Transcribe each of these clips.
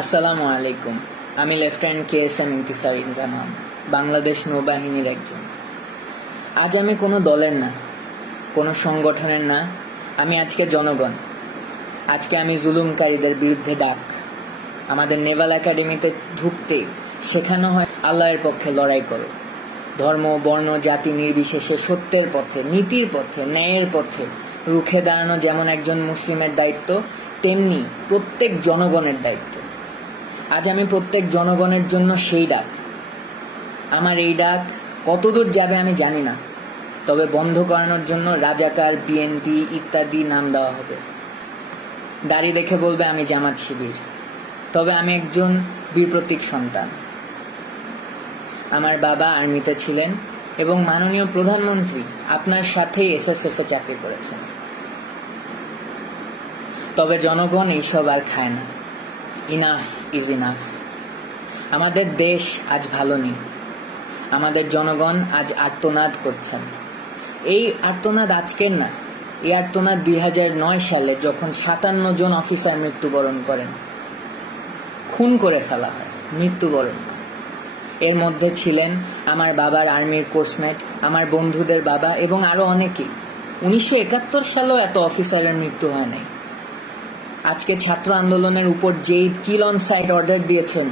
আসসালামু আলাইকুম। আমি লেফটেন্যান্ট KSM ইন্তিসার জামান, বাংলাদেশ নৌবাহিনীর একজন। আজ আমি কোনো দলের না, কোনো সংগঠনের না, আমি আজকে জনগণ। আজকে আমি জুলুমকারীদের বিরুদ্ধে ডাক। আমাদের নেভাল একাডেমিতে ঢুকতেই শেখানো হয় আল্লাহর পক্ষে লড়াই করো। ধর্ম, বর্ণ, জাতি নির্বিশেষে সত্যের পথে, নীতির পথে, ন্যায়ের পথে রুখে দাঁড়ানো যেমন একজন মুসলিমের দায়িত্ব, তেমনি প্রত্যেক জনগণের দায়িত্ব। আজ আমি প্রত্যেক জনগণের জন্য সেই ডাক। আমার এই ডাক কতদূর যাবে আমি জানি না, তবে বন্ধ করানোর জন্য রাজাকার, BNP ইত্যাদি নাম দেওয়া হবে। দাড়ি দেখে বলবে আমি জামাত শিবির, তবে আমি একজন বীর প্রতীক সন্তান। আমার বাবা আর্মিতে ছিলেন এবং মাননীয় প্রধানমন্ত্রী আপনার সাথেই SSF-এ চাকরি করেছেন। তবে জনগণ এইসব আর খায় না। Enough is enough. আমাদের দেশ আজ ভালো নেই। আমাদের জনগণ আজ আর্তনাদ করছেন। এই আর্তনাদ আজকের না, এই আর্তনাদ 2009 সালে যখন 57 জন অফিসার মৃত্যুবরণ করেন, খুন করে ফেলা হয়, মৃত্যুবরণ। এর মধ্যে ছিলেন আমার বাবার আর্মির কোর্সমেট, আমার বন্ধুদের বাবা এবং আরো অনেকেই। 1971 সালেও এত অফিসারের মৃত্যু হয় নাই। আজকে ছাত্র আন্দোলনের উপর যেই কিল অন সাইট অর্ডার দিয়েছেন,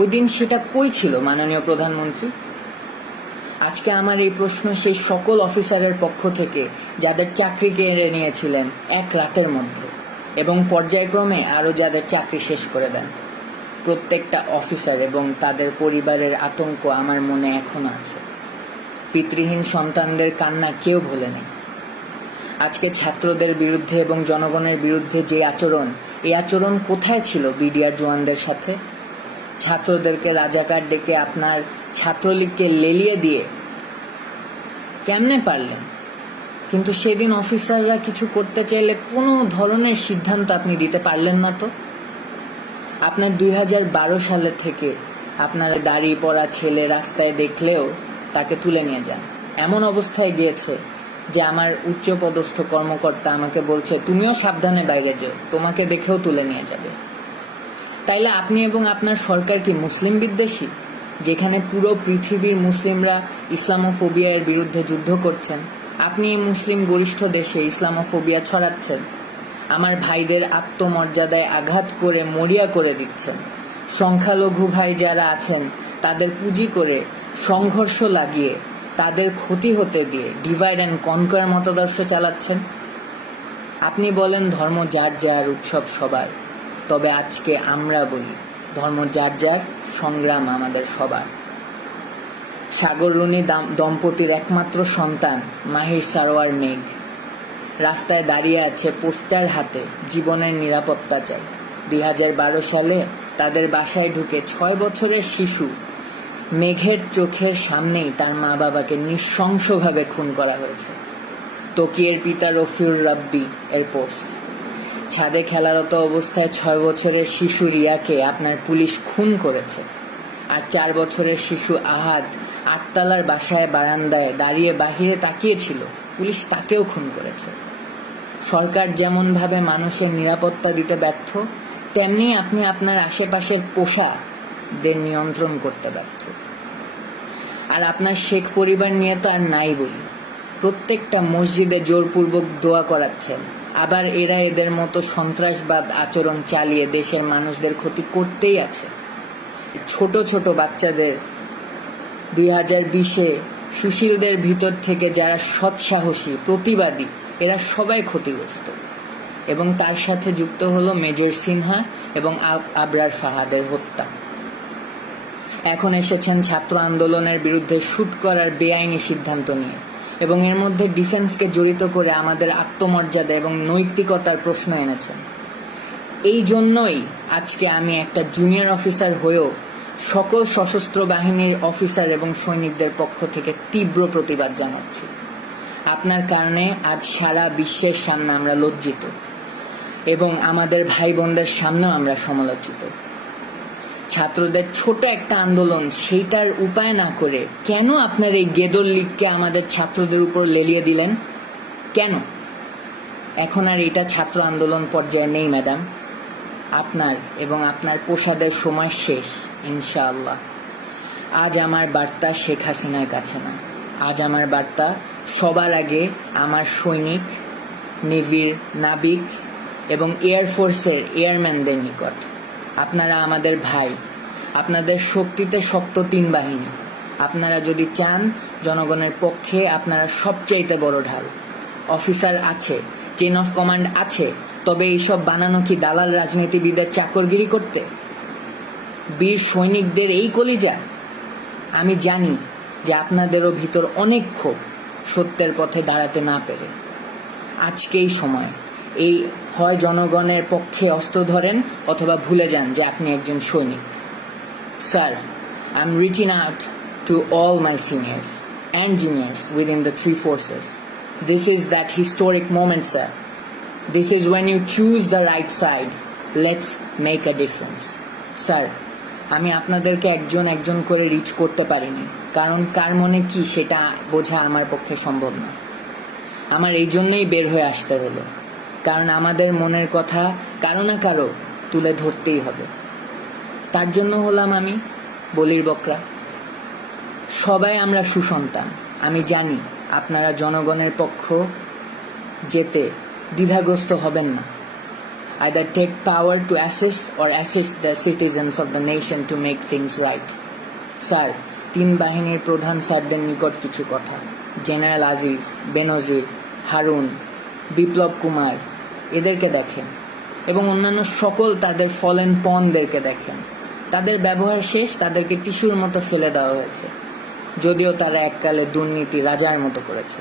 ওই দিন সেটা কই ছিল মাননীয় প্রধানমন্ত্রী? আজকে আমার এই প্রশ্ন সেই সকল অফিসারের পক্ষ থেকে যাদের চাকরি কেড়ে নিয়েছিলেন এক রাতের মধ্যে, এবং পর্যায়ক্রমে আরও যাদের চাকরি শেষ করে দেন। প্রত্যেকটা অফিসার এবং তাদের পরিবারের আতঙ্ক আমার মনে এখনো আছে। পিতৃহীন সন্তানদের কান্না কেউ ভোলেনি। আজকে ছাত্রদের বিরুদ্ধে এবং জনগণের বিরুদ্ধে যে আচরণ, এই আচরণ কোথায় ছিল বিডিআর জওয়ানদের সাথে? ছাত্রদেরকে রাজাকার ডেকে আপনার ছাত্রলীগকে লেলিয়ে দিয়ে কেমনে পারলেন? কিন্তু সেদিন অফিসাররা কিছু করতে চাইলে কোনো ধরনের সিদ্ধান্ত আপনি দিতে পারলেন না। তো আপনার 2012 সালে থেকে আপনার দাড়ি পরা ছেলে রাস্তায় দেখলেও তাকে তুলে নিয়ে যান। এমন অবস্থায় গিয়েছে যে আমার উচ্চপদস্থ কর্মকর্তা আমাকে বলছে তুমিও সাবধানে বাইরে যাও, তোমাকে দেখেও তুলে নিয়ে যাবে। তাইলে আপনি এবং আপনার সরকার কি মুসলিম বিদ্বেষী, যেখানে পুরো পৃথিবীর মুসলিমরা ইসলামোফোবিয়ার বিরুদ্ধে যুদ্ধ করছেন? আপনি এই মুসলিম গরিষ্ঠ দেশে ইসলামোফোবিয়া ছড়াচ্ছেন, আমার ভাইদের আত্মমর্যাদায় আঘাত করে মরিয়া করে দিচ্ছেন। সংখ্যালঘু ভাই যারা আছেন তাদের পুঁজি করে সংঘর্ষ লাগিয়ে তাদের ক্ষতি হতে দিয়ে ডিভাইড অ্যান্ড কনকয়ার মতাদর্শ চালাচ্ছেন। আপনি বলেন ধর্ম যার যার, উৎসব সবার, তবে আজকে আমরা বলি ধর্ম যার যার, সংগ্রাম আমাদের সবার। সাগর রুনি দম্পতির একমাত্র সন্তান মাহির সারোয়ার মেঘ রাস্তায় দাঁড়িয়ে আছে পোস্টার হাতে, জীবনের নিরাপত্তা চাই। 2012 সালে তাদের বাসায় ঢুকে 6 বছরের শিশু মেঘের চোখের সামনেই তার মা বাবাকে নৃশংসভাবে খুন করা হয়েছে। তকিয়ের পিতা রফিউর রাব্বি এর পোস্ট। ছাদে খেলারত অবস্থায় 6 বছরের শিশু রিয়াকে আপনার পুলিশ খুন করেছে। আর 4 বছরের শিশু আহাদ 8তলার বাসায় বারান্দায় দাঁড়িয়ে বাহিরে তাকিয়েছিল, পুলিশ তাকেও খুন করেছে। সরকার যেমনভাবে মানুষের নিরাপত্তা দিতে ব্যর্থ, তেমনি আপনি আপনার আশেপাশের পোষাদের নিয়ন্ত্রণ করতে ব্যর্থ। আর আপনার শেখ পরিবার নিয়ে তো আর নাই বলি। প্রত্যেকটা মসজিদে জোরপূর্বক দোয়া করাচ্ছেন, আবার এরা এদের মতো সন্ত্রাসবাদ আচরণ চালিয়ে দেশের মানুষদের ক্ষতি করতেই আছে। ছোট ছোট বাচ্চাদের 2020-এ সুশীলদের ভিতর থেকে যারা সৎসাহসী প্রতিবাদী, এরা সবাই ক্ষতিগ্রস্ত, এবং তার সাথে যুক্ত হলো মেজর সিনহা এবং আবরার ফাহাদের হত্যা। এখন এসেছেন ছাত্র আন্দোলনের বিরুদ্ধে শুট করার বেআইনি সিদ্ধান্ত নিয়ে, এবং এর মধ্যে ডিফেন্সকে জড়িত করে আমাদের আত্মমর্যাদা এবং নৈতিকতার প্রশ্ন এনেছেন। এই জন্যই আজকে আমি একটা জুনিয়র অফিসার হয়েও সকল সশস্ত্র বাহিনীর অফিসার এবং সৈনিকদের পক্ষ থেকে তীব্র প্রতিবাদ জানাচ্ছি। আপনার কারণে আজ সারা বিশ্বের সামনে আমরা লজ্জিত, এবং আমাদের ভাই বোনদের সামনেও আমরা সমালোচিত। ছাত্রদের ছোট একটা আন্দোলন, সেইটার উপায় না করে কেন আপনার এই গেদর লীগকে আমাদের ছাত্রদের উপর লেলিয়ে দিলেন? কেন? এখন আর এটা ছাত্র আন্দোলন পর্যায়ে নেই ম্যাডাম। আপনার এবং আপনার প্রসাদের সময় শেষ, ইনশাআল্লাহ। আজ আমার বার্তা শেখ হাসিনার কাছে না, আজ আমার বার্তা সবার আগে আমার সৈনিক, নেভির নাবিক এবং এয়ারফোর্সের এয়ারম্যানদের নিকট। আপনারা আমাদের ভাই, আপনাদের শক্তিতে শক্ত 3 বাহিনী। আপনারা যদি চান জনগণের পক্ষে, আপনারা সবচাইতে বড় ঢাল। অফিসার আছে, চেইন অফ কমান্ড আছে, তবে এইসব বানানো কি দালাল রাজনীতিবিদের চাকরগিরি করতে? বীর সৈনিকদের এই কলিজা। আমি জানি যে আপনাদেরও ভিতর অনেক ক্ষোভ, সত্যের পথে দাঁড়াতে না পেরে। আজকেই সময়, এই হয় জনগণের পক্ষে অস্ত্র ধরেন অথবা ভুলে যান যে আপনি একজন সৈনিক। Sir, I am reaching out to all my seniors and juniors within the 3 forces. This is that historic moment, sir. This is when you choose the right side. Let's make a difference. Sir, আমি আপনাদেরকে একজন একজন করে rich করতে পারিনি, কারণ কার মনে কি সেটা বোঝা আমার পক্ষে সম্ভব না। আমার এই জন্যই বের হয়ে আসতে হলো, কারণ আমাদের মনের কথা কারো না কারো তুলে ধরতেই হবে। তার জন্য হলাম আমি বলির বকরা। সবাই আমরা সুসন্তান। আমি জানি আপনারা জনগণের পক্ষ যেতে দ্বিধাগ্রস্ত হবেন না। Either take power to assist or assist the citizens of the nation to make things right. Sir, 3 বাহিনীর প্রধান স্যারদের নিকট কিছু কথা। জেনারেল আজিজ, বেনজির, হারুন, বিপ্লব কুমার, এদেরকে দেখেন এবং অন্যান্য সকল তাদের ফলেন পনদেরকে দেখেন। তাদের ব্যবহার শেষ, তাদেরকে টিস্যুর মতো ফেলে দেওয়া হয়েছে, যদিও তারা এককালে দুর্নীতি রাজার মতো করেছে।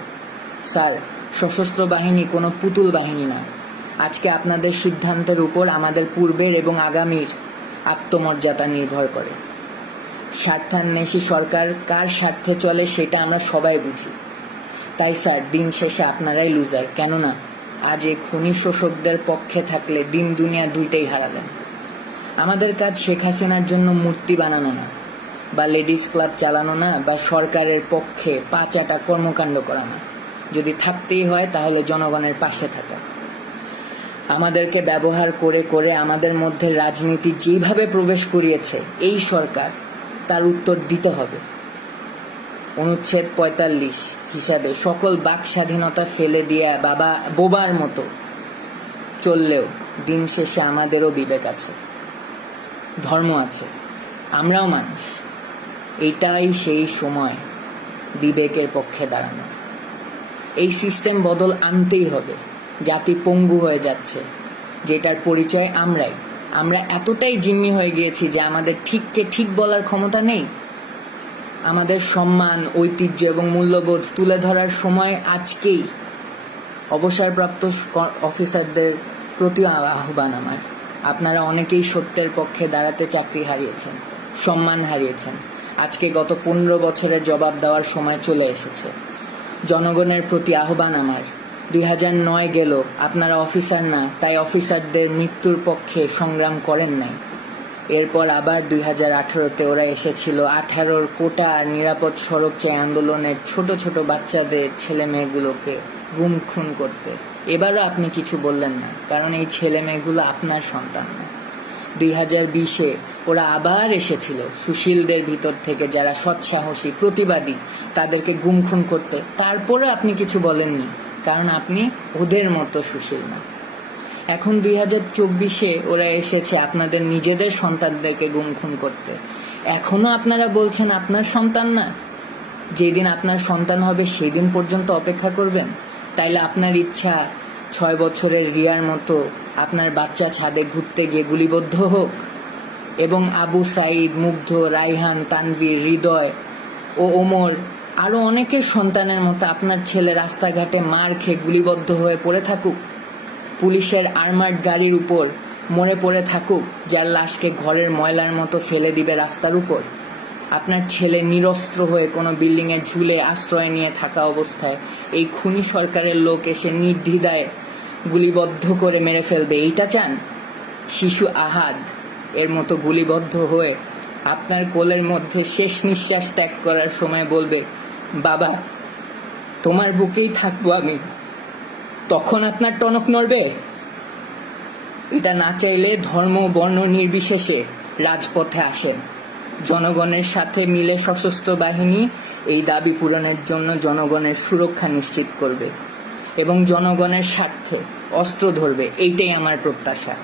স্যার, সশস্ত্র বাহিনী কোনো পুতুল বাহিনী না। আজকে আপনাদের সিদ্ধান্তের উপর আমাদের পূর্বের এবং আগামীর আত্মমর্যাদা নির্ভর করে। স্বার্থান্বেষী সরকার কার স্বার্থে চলে সেটা আমরা সবাই বুঝি। তাই স্যার, দিন শেষে আপনারাই লুজার। কেননা আজ এই খুনি শোষকদের পক্ষে থাকলে দিন দুনিয়া দুইটাই হারালেন। আমাদের কাজ শেখ হাসিনার জন্য মূর্তি বানানো না, বা লেডিস ক্লাব চালানো না, বা সরকারের পক্ষে পাচাটা কর্মকাণ্ড করা না। যদি থাকতেই হয় তাহলে জনগণের পাশে থাকা। আমাদেরকে ব্যবহার করে করে আমাদের মধ্যে রাজনীতি যেভাবে প্রবেশ করিয়েছে এই সরকার, তার উত্তর দিতে হবে। অনুচ্ছেদ 45 হিসাবে সকল বাক স্বাধীনতা ফেলে দিয়ে বোবার মতো চললেও দিন শেষে আমাদেরও বিবেক আছে, ধর্ম আছে, আমরাও মানুষ। এটাই সেই সময় বিবেকের পক্ষে দাঁড়ানো। এই সিস্টেম বদল আনতেই হবে। জাতি পঙ্গু হয়ে যাচ্ছে, যেটার পরিচয় আমরাই। আমরা এতটাই জিম্মি হয়ে গিয়েছি যে আমাদের ঠিককে ঠিক বলার ক্ষমতা নেই। আমাদের সম্মান, ঐতিহ্য এবং মূল্যবোধ তুলে ধরার সময় আজকেই। অবসরপ্রাপ্ত অফিসারদের প্রতি আহ্বান আমার, আপনারা অনেকেই সত্যের পক্ষে দাঁড়াতে চাকরি হারিয়েছেন, সম্মান হারিয়েছেন। আজকে গত 15 বছরের জবাব দেওয়ার সময় চলে এসেছে। জনগণের প্রতি আহ্বান আমার, 2009 গেল, আপনারা অফিসার না, তাই অফিসারদের মৃত্যুর পক্ষে সংগ্রাম করেন নাই। এরপর আবার 2018-তে ওরা এসেছিল 18-র কোটা আর নিরাপদ সড়ক চাই আন্দোলনের ছোট ছোট বাচ্চাদের, ছেলে মেয়েগুলোকে গুম খুন করতে। এবারও আপনি কিছু বললেন না, কারণ এই ছেলে মেয়েগুলো আপনার সন্তান না। 2020-এ ওরা আবার এসেছিল সুশীলদের ভিতর থেকে, যারা সৎসাহসী প্রতিবাদী, তাদেরকে গুম খুন করতে। তারপরে আপনি কিছু বলেননি, কারণ আপনি ওদের মতো সুশীল না। এখন 2024-এ ওরা এসেছে আপনাদের নিজেদের সন্তানদেরকে গুম খুন করতে। এখনো আপনারা বলছেন আপনার সন্তান না? যেদিন আপনার সন্তান হবে সেদিন পর্যন্ত অপেক্ষা করবেন? তাইলে আপনার ইচ্ছা 6 বছরের রিয়ার মতো আপনার বাচ্চা ছাদে ঘুরতে গিয়ে গুলিবদ্ধ হোক, এবং আবু সাইদ, মুগ্ধ, রাইহান, তানভীর, হৃদয় ও ওমর আরো অনেকের সন্তানের মতো আপনার ছেলে রাস্তাঘাটে মার খেয়ে গুলিবদ্ধ হয়ে পড়ে থাকুক, পুলিশের আর্মার্ড গাড়ির উপর মরে পড়ে থাকুক, যার লাশকে ঘরের ময়লার মতো ফেলে দিবে রাস্তার উপর। আপনার ছেলে নিরস্ত্র হয়ে কোনো বিল্ডিংয়ে ঝুলে আশ্রয় নিয়ে থাকা অবস্থায় এই খুনি সরকারের লোক এসে নির্দ্বিধায় গুলিবদ্ধ করে মেরে ফেলবে, এইটা চান? শিশু আহাদ এর মতো গুলিবদ্ধ হয়ে আপনার কোলের মধ্যে শেষ নিঃশ্বাস ত্যাগ করার সময় বলবে, বাবা তোমার বুকেই থাকবো আমি, তখন আপনার টনক নড়বে? এটা না চাইলে ধর্ম বর্ণ নির্বিশেষে রাজপথে আসেন। জনগণের সাথে মিলে সশস্ত্র বাহিনী এই দাবি পূরণের জন্য জনগণের সুরক্ষা নিশ্চিত করবে এবং জনগণের স্বার্থে অস্ত্র ধরবে, এইটাই আমার প্রত্যাশা।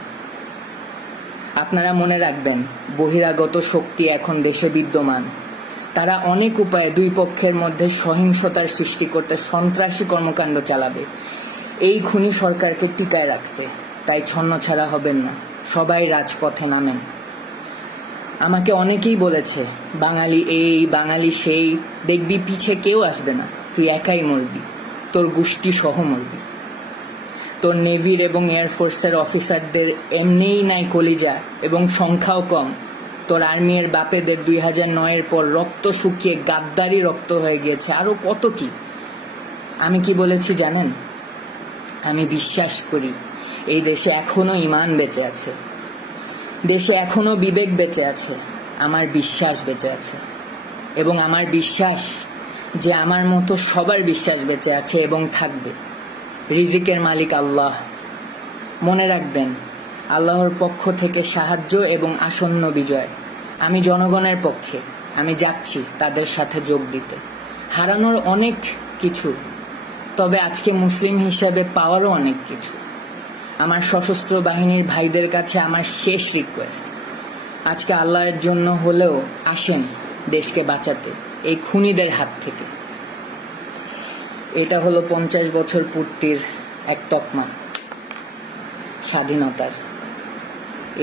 আপনারা মনে রাখবেন, বহিরাগত শক্তি এখন দেশে বিদ্যমান। তারা অনেক উপায়ে দুই পক্ষের মধ্যে সহিংসতার সৃষ্টি করতে সন্ত্রাসী কর্মকাণ্ড চালাবে এই খুনি সরকারকে টিকায় রাখতে। তাই ছন্নছাড়া হবেন না, সবাই রাজপথে নামেন। আমাকে অনেকেই বলেছে, বাঙালি এই বাঙালি সেই, দেখবি পিছে কেউ আসবে না, তুই একাই মরবি, তোর গোষ্ঠী সহ মরবি। তোর নেভির এবং এয়ারফোর্সের অফিসারদের এমনিই নাই কলিজা এবং সংখ্যাও কম। তোর আর্মির বাপেদের 2009-এর পর রক্ত শুকিয়ে গাদ্দারি রক্ত হয়ে গিয়েছে, আরো কত কি। আমি কি বলেছি জানেন? আমি বিশ্বাস করি এই দেশে এখনো ঈমান বেঁচে আছে, দেশে এখনো বিবেক বেঁচে আছে, আমার বিশ্বাস বেঁচে আছে এবং আমার বিশ্বাস যে আমার মতো সবার বিশ্বাস বেঁচে আছে এবং থাকবে। রিজিকের মালিক আল্লাহ। মনে রাখবেন, আল্লাহর পক্ষ থেকে সাহায্য এবং আসন্ন বিজয়। আমি জনগণের পক্ষে, আমি যাচ্ছি তাদের সাথে যোগ দিতে। হারানোর অনেক কিছু, তবে আজকে মুসলিম হিসেবে পাওয়ারও অনেক কিছু। আমার সশস্ত্র বাহিনীর ভাইদের কাছে আমার শেষ রিকোয়েস্ট, আজকে আল্লাহর জন্য হলেও আসেন দেশকে বাঁচাতে এই খুনিদের হাত থেকে। এটা হলো 50 বছর পূর্তির এক তকমা স্বাধীনতার।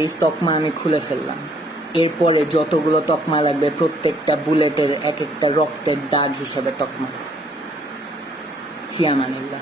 এই তকমা আমি খুলে ফেললাম। এরপরে যতগুলো তকমা লাগবে প্রত্যেকটা বুলেটের এক একটা রক্তের দাগ হিসাবে তকমা। ফি আমানিল্লাহ।